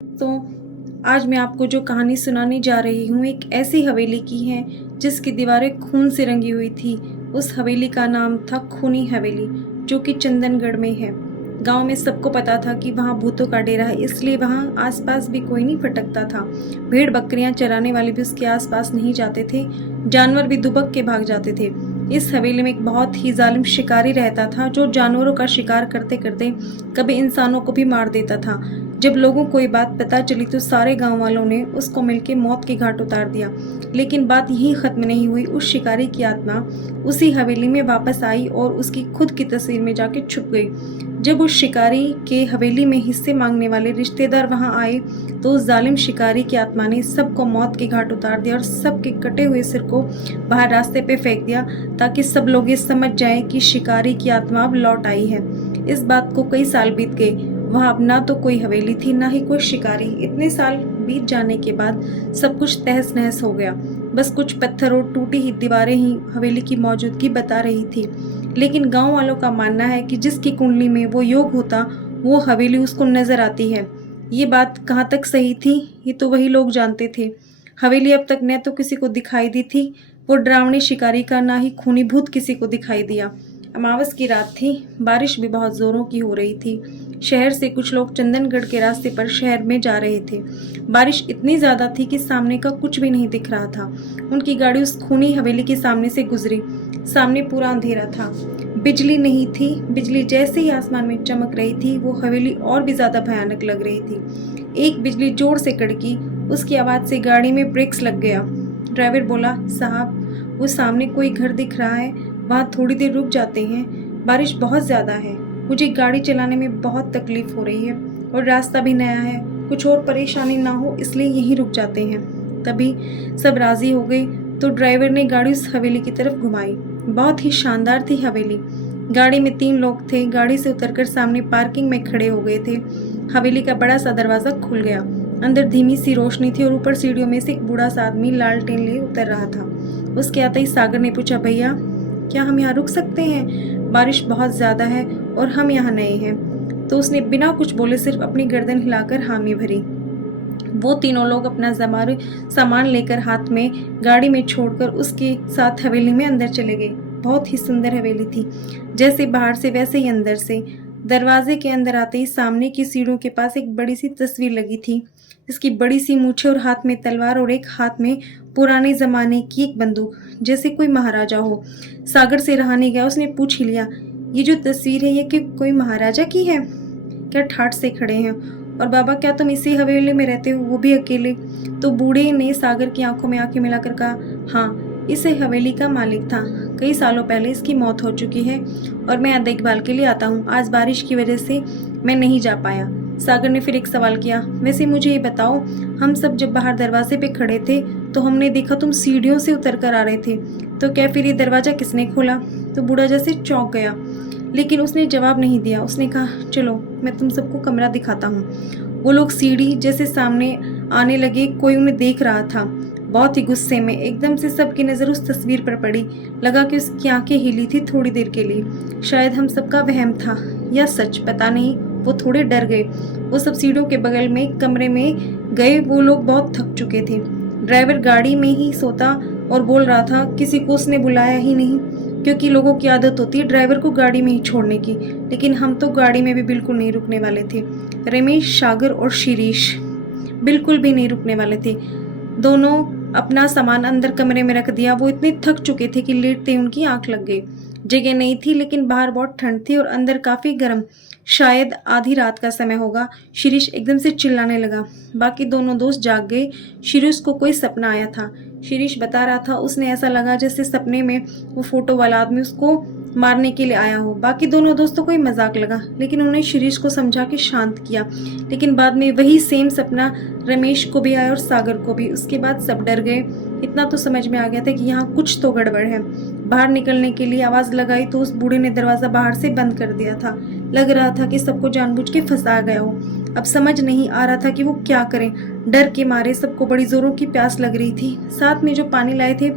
तो आज मैं आपको जो कहानी सुनाने जा रही हूँ एक ऐसी हवेली की है जिसकी दीवारें खून से रंगी हुई थी। उस हवेली का नाम था खूनी हवेली, जो कि चंदनगढ़ में है। गांव में सबको पता था कि वहाँ भूतों का डेरा है, इसलिए वहाँ आसपास भी कोई नहीं भटकता था। भेड़ बकरियां चराने वाले भी उसके आसपास नहीं जाते थे, जानवर भी दुबक के भाग जाते थे। इस हवेली में एक बहुत ही जालिम शिकारी रहता था, जो जानवरों का शिकार करते करते कभी इंसानों को भी मार देता था। जब लोगों को ये बात पता चली तो सारे गांव वालों ने उसको मिलकर मौत के घाट उतार दिया। लेकिन बात यही खत्म नहीं हुई। उस शिकारी की आत्मा उसी हवेली में वापस आई और उसकी खुद की तस्वीर में जाके छुप गई। जब उस शिकारी के हवेली में हिस्से मांगने वाले रिश्तेदार वहां आए तो उस जालिम शिकारी की आत्मा ने सबको मौत के घाट उतार दिया और सबके कटे हुए सिर को बाहर रास्ते पे फेंक दिया, ताकि सब लोग ये समझ जाएं कि शिकारी की आत्मा अब लौट आई है। इस बात को कई साल बीत गए। वहां अब ना तो कोई हवेली थी, ना ही कोई शिकारी। इतने साल बीत जाने के बाद सब कुछ तहस नहस हो गया। बस कुछ पत्थर और टूटी ही दीवारें ही हवेली की मौजूदगी बता रही थी। लेकिन गांव वालों का मानना है कि जिसकी कुंडली में वो योग होता, वो हवेली उसको नजर आती है। ये बात कहाँ तक सही थी, ये तो वही लोग जानते थे। हवेली अब तक न तो किसी को दिखाई दी थी वो डरावनी शिकारी का, ना ही खूनी भूत किसी को दिखाई दिया। अमावस की रात थी, बारिश भी बहुत जोरों की हो रही थी। शहर से कुछ लोग चंदनगढ़ के रास्ते पर शहर में जा रहे थे। बारिश इतनी ज्यादा थी कि सामने का कुछ भी नहीं दिख रहा था। उनकी गाड़ी उस खूनी हवेली के सामने से गुजरी। सामने पूरा अंधेरा था, बिजली नहीं थी। बिजली जैसे ही आसमान में चमक रही थी, वो हवेली और भी ज्यादा भयानक लग रही थी। एक बिजली जोर से कड़की, उसकी आवाज से गाड़ी में ब्रेक्स लग गया। ड्राइवर बोला, साहब वो सामने कोई घर दिख रहा है, वहाँ थोड़ी देर रुक जाते हैं, बारिश बहुत ज्यादा है। मुझे गाड़ी चलाने में बहुत तकलीफ हो रही है और रास्ता भी नया है, कुछ और परेशानी ना हो इसलिए यहीं रुक जाते हैं। तभी सब राजी हो गए तो ड्राइवर ने गाड़ी उस हवेली की तरफ घुमाई। बहुत ही शानदार थी हवेली। गाड़ी में 3 लोग थे। गाड़ी से उतरकर सामने पार्किंग में खड़े हो गए थे। हवेली का बड़ा सा दरवाजा खुल गया। अंदर धीमी सी रोशनी थी और ऊपर सीढ़ियों में से एक बूढ़ा सा आदमी लालटेन लिए उतर रहा था। उसके आते ही सागर ने पूछा, भैया क्या हम यहाँ रुक सकते हैं? बारिश बहुत ज्यादा है और हम यहाँ नए हैं। तो उसने बिना कुछ बोले सिर्फ अपनी गर्दन हिलाकर हामी भरी। वो तीनों लोग अपना सामान लेकर हाथ में गाड़ी में छोड़कर उसके साथ हवेली में अंदर चले गए। बहुत ही सुंदर हवेली थी, जैसे बाहर से वैसे ही अंदर से। दरवाजे के अंदर आते ही सामने की सीढ़ियों के पास एक बड़ी सी तस्वीर लगी थी। इसकी बड़ी सी मूछें और हाथ में तलवार और एक हाथ में पुराने जमाने की एक बंदूक, जैसे कोई महाराजा हो। सागर से रहा नहीं गया, उसने पूछ ही लिया, ये जो तस्वीर है ये कि कोई महाराजा की है क्या? ठाठ से खड़े हैं। और बाबा क्या तुम इसी हवेली में रहते हो, वो भी अकेले? तो बूढ़े ने सागर की आंखों में आंखें मिलाकर कहा, हाँ, इस हवेली का मालिक था। कई सालों पहले इसकी मौत हो चुकी है और मैं यहाँ देखभाल के लिए आता हूँ। आज बारिश की वजह से मैं नहीं जा पाया। सागर ने फिर एक सवाल किया, वैसे मुझे ये बताओ, हम सब जब बाहर दरवाजे पे खड़े थे तो हमने देखा तुम सीढ़ियों से उतर कर आ रहे थे, तो क्या फिर ये दरवाजा किसने खोला? तो बूढ़ा जैसे चौंक गया, लेकिन उसने जवाब नहीं दिया। उसने कहा, चलो मैं तुम सबको कमरा दिखाता हूँ। वो लोग सीढ़ी जैसे सामने आने लगे। कोई उन्हें देख रहा था। बहुत ही गुस्से में एकदम से सबकी नजर उस तस्वीर पर पड़ी। लगा कि उसकी आंखें हिली थी थोड़ी देर के लिए। शायद हम सबका वहम था या सच, पता नहीं। वो थोड़े डर गए। वो सब सीढ़ियों के बगल में कमरे में गए। वो लोग बहुत थक चुके थे। ड्राइवर गाड़ी में ही सोता और बोल रहा था, किसी को उसने बुलाया ही नहीं, क्योंकि लोगों की आदत होती है ड्राइवर को गाड़ी में ही छोड़ने की। लेकिन हम तो गाड़ी में भी बिल्कुल नहीं रुकने वाले थे। रमेश, सागर और शिरीष बिल्कुल भी नहीं रुकने वाले थे। दोनों अपना सामान अंदर कमरे में रख दिया। वो इतने थक चुके थे कि लेटते उनकी आंख लग गई। जगह नहीं थी, लेकिन बाहर बहुत ठंड थी और अंदर काफी गर्म। शायद आधी रात का समय होगा। शिरीष एकदम से चिल्लाने लगा। बाकी दोनों दोस्त जाग गए। शिरीष को कोई सपना आया था। शिरीष बता रहा था, उसने ऐसा लगा जैसे सपने में वो फोटो वाला आदमी उसको मारने के लिए आया हो। बाकी दोनों दोस्तों को ही मजाक लगा, लेकिन उन्होंने शिरीष को समझा के शांत किया। लेकिन बाद में वही सेम सपना रमेश को भी आया और सागर को भी। उसके बाद सब डर गए। इतना तो समझ में आ गया था कि यहाँ कुछ तो गड़बड़ है। बाहर निकलने के लिए आवाज लगाई तो उस बूढ़े ने दरवाजा बाहर से बंद कर दिया था। लग रहा था कि सबको जानबूझ के फंसा गया हो। अब समझ नहीं आ रहा था कि वो क्या करें। डर के मारे सबको बड़ी जोरों की प्यास लग रही थी। साथ में जो पानी लाए थे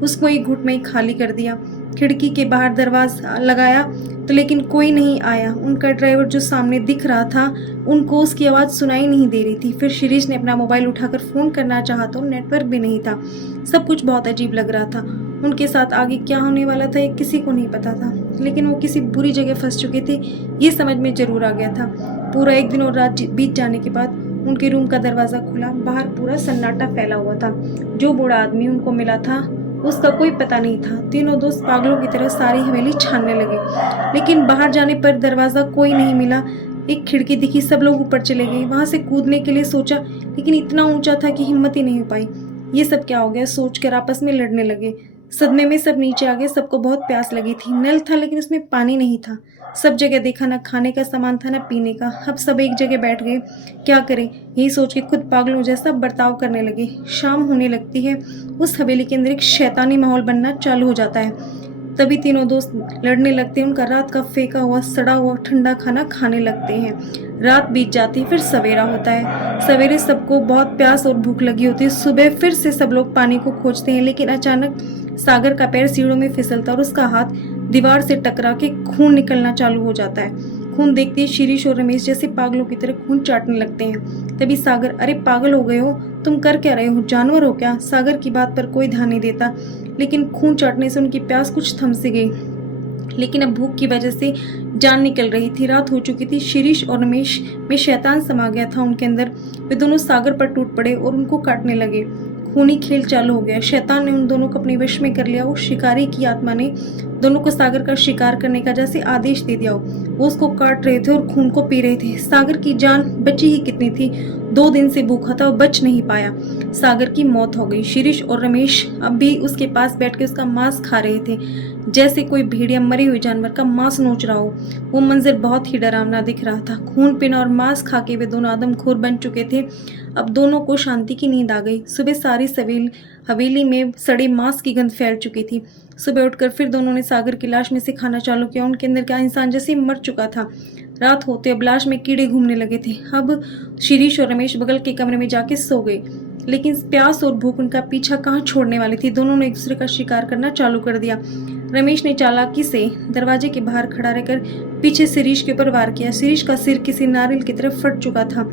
उसको एक घूंट में ही खाली कर दिया। खिड़की के बाहर दरवाजा लगाया तो लेकिन कोई नहीं आया। उनका ड्राइवर जो सामने दिख रहा था, उनको उसकी आवाज़ सुनाई नहीं दे रही थी। फिर शिरीष ने अपना मोबाइल उठाकर फ़ोन करना चाहा तो नेटवर्क भी नहीं था। सब कुछ बहुत अजीब लग रहा था। उनके साथ आगे क्या होने वाला था ये किसी को नहीं पता था, लेकिन वो किसी बुरी जगह फंस चुके थे ये समझ में ज़रूर आ गया था। पूरा एक दिन और रात बीत जाने के बाद उनके रूम का दरवाज़ा खुला। बाहर पूरा सन्नाटा फैला हुआ था। जो बूढ़ा आदमी उनको मिला था उसका कोई पता नहीं था। तीनों दोस्त पागलों की तरह सारी हवेली छानने लगे, लेकिन बाहर जाने पर दरवाज़ा कोई नहीं मिला। एक खिड़की दिखी, सब लोग ऊपर चले गए। वहाँ से कूदने के लिए सोचा, लेकिन इतना ऊंचा था कि हिम्मत ही नहीं हो पाई। ये सब क्या हो गया सोचकर आपस में लड़ने लगे। सदमे में सब नीचे आ गए। सबको बहुत प्यास लगी थी। नल था लेकिन उसमें पानी नहीं था। सब जगह देखा, ना खाने का सामान था ना पीने का। अब सब एक जगह बैठ गए, क्या करें यही सोच के खुद पागलों जैसा बर्ताव करने लगे। शाम होने लगती है। उस हवेली के अंदर एक शैतानी माहौल बनना चालू हो जाता है। तभी तीनों दोस्त लड़ने लगते हैं। उनका रात का फेंका हुआ सड़ा हुआ ठंडा खाना खाने लगते हैं। रात बीत जाती है, फिर सवेरा होता है। सवेरे सबको बहुत प्यास और भूख लगी होती है। सुबह फिर से सब लोग पानी को खोजते हैं, लेकिन अचानक सागर का पैर सीढ़ों में फिसलता और उसका हाथ दीवार से टकरा के खून निकलना चालू हो जाता है। खून देखते ही शिरीष और रमेश जैसे पागलों की तरह खून चाटने लगते हैं। तभी सागर, अरे पागल हो गए हो, तुम कर क्या रहे हो, जानवर हो क्या? सागर की बात पर कोई ध्यान नहीं देता, लेकिन खून चाटने से उनकी प्यास कुछ थम सी गई। लेकिन अब भूख की वजह से जान निकल रही थी। रात हो चुकी थी। शिरीष और रमेश में शैतान समा गया था उनके अंदर। वे दोनों सागर पर टूट पड़े और उनको काटने लगे। खूनी खेल चालू हो गया। शैतान ने उन दोनों को अपने वश में कर लिया। उस शिकारी की आत्मा ने दोनों को सागर का शिकार करने का जैसे आदेश दे दिया। वो उसको काट रहे थे और खून को पी रहे थे। सागर की जान बची ही कितनी थी। 2 दिन से भूखा था और बच नहीं पाया। सागर की मौत हो गई। शिरीष और रमेश अब भी उसके पास बैठ के उसका मांस खा रहे थे, जैसे कोई भेड़िया मरे हुए जानवर का मांस नोच रहा हो। वो मंजर बहुत ही डरावना दिख रहा था। खून पीना और मांस खा के वे दोनों आदमखोर बन चुके थे। अब दोनों को शांति की नींद आ गई। सुबह सारी हवेली में सड़े मांस की गंध फैल चुकी थी। सुबह उठकर फिर दोनों ने सागर की लाश में से खाना चालू किया। उनके अंदर क्या इंसान जैसे मर चुका था। रात होते अब लाश में कीड़े घूमने लगे थे। अब शिरीष और रमेश बगल के कमरे में जाके सो गए, लेकिन प्यास और भूख उनका पीछा कहाँ छोड़ने वाली थी। दोनों ने एक दूसरे का शिकार करना चालू कर दिया। रमेश ने चालाकी से दरवाजे के बाहर खड़ा रहकर पीछे शिरीष के ऊपर वार किया। शिरीष का सिर किसी नारियल की तरफ फट चुका था।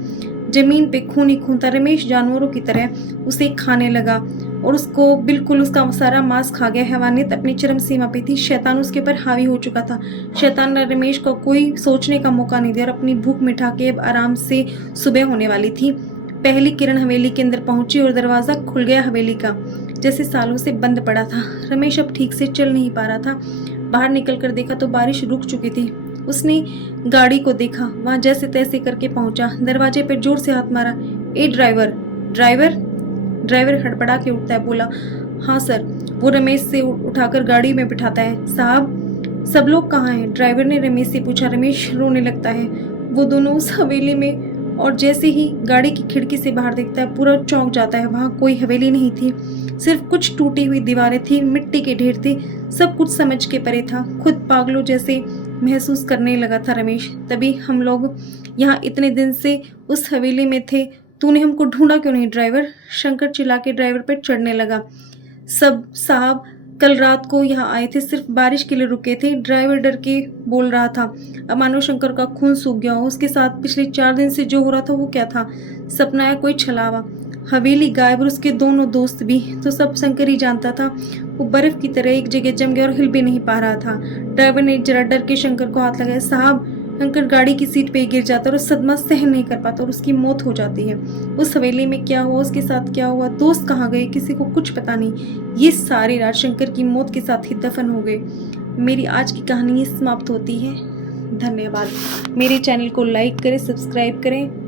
जमीन पे खून ही खून था। रमेश जानवरों की तरह उसे खाने लगा और उसको बिल्कुल उसका सारा मांस खा गया। हैवानियत अपनी चरम सीमा पे थी। शैतान उसके ऊपर हावी हो चुका था। शैतान ने रमेश को कोई सोचने का मौका नहीं दिया और अपनी भूख मिटा के अब आराम से सुबह होने वाली थी। पहली किरण हवेली के अंदर पहुंची और दरवाजा खुल गया हवेली का, जैसे सालों से बंद पड़ा था। रमेश अब ठीक से चल नहीं पा रहा था। बाहर निकलकर देखा तो बारिश रुक चुकी थी। उसने गाड़ी को देखा, वहां जैसे तैसे करके पहुंचा। दरवाजे पर जोर से हाथ मारा। ए ड्राइवर, ड्राइवर। ड्राइवर हड़बड़ा के उठता है, बोला हाँ सर। वो रमेश से उठाकर गाड़ी में बिठाता है। साहब, सब लोग कहाँ हैं? ड्राइवर ने रमेश से पूछा। रमेश रोने लगता है। वो दोनों उस हवेली में, और जैसे ही गाड़ी की खिड़की से बाहर देखता है पूरा चौंक जाता है। वहाँ कोई हवेली नहीं थी, सिर्फ कुछ टूटी हुई दीवारें थी, मिट्टी के ढेर थे। सब कुछ समझ के परे था। खुद पागलों जैसे महसूस करने लगा था रमेश। तभी हम लोग यहाँ इतने दिन से उस हवेली में थे, तूने हमको ढूंढा क्यों नहीं ड्राइवर? शंकर चिल्ला के ड्राइवर पर चढ़ने लगा। सब साहब कल रात को यहाँ आए थे, सिर्फ बारिश के लिए रुके थे। ड्राइवर डर के बोल रहा था। अब मानो शंकर का खून सूख गया हो। उसके साथ पिछले 4 दिन से जो हो रहा था वो क्या था? सपना या कोई छलावा? हवेली गायब और उसके दोनों दोस्त भी, तो सब शंकर ही जानता था। वो बर्फ की तरह एक जगह जम गया और हिल भी नहीं पा रहा था। ड्राइवर ने जरा डर के शंकर को हाथ लगाया। साहब, शंकर गाड़ी की सीट पे गिर जाता और सदमा सहन नहीं कर पाता और उसकी मौत हो जाती है। उस हवेली में क्या हुआ, उसके साथ क्या हुआ, दोस्त कहाँ गए, किसी को कुछ पता नहीं। ये सारी रात शंकर की मौत के साथ ही दफन हो गए। मेरी आज की कहानी समाप्त होती है। धन्यवाद। मेरे चैनल को लाइक करें, सब्सक्राइब करें।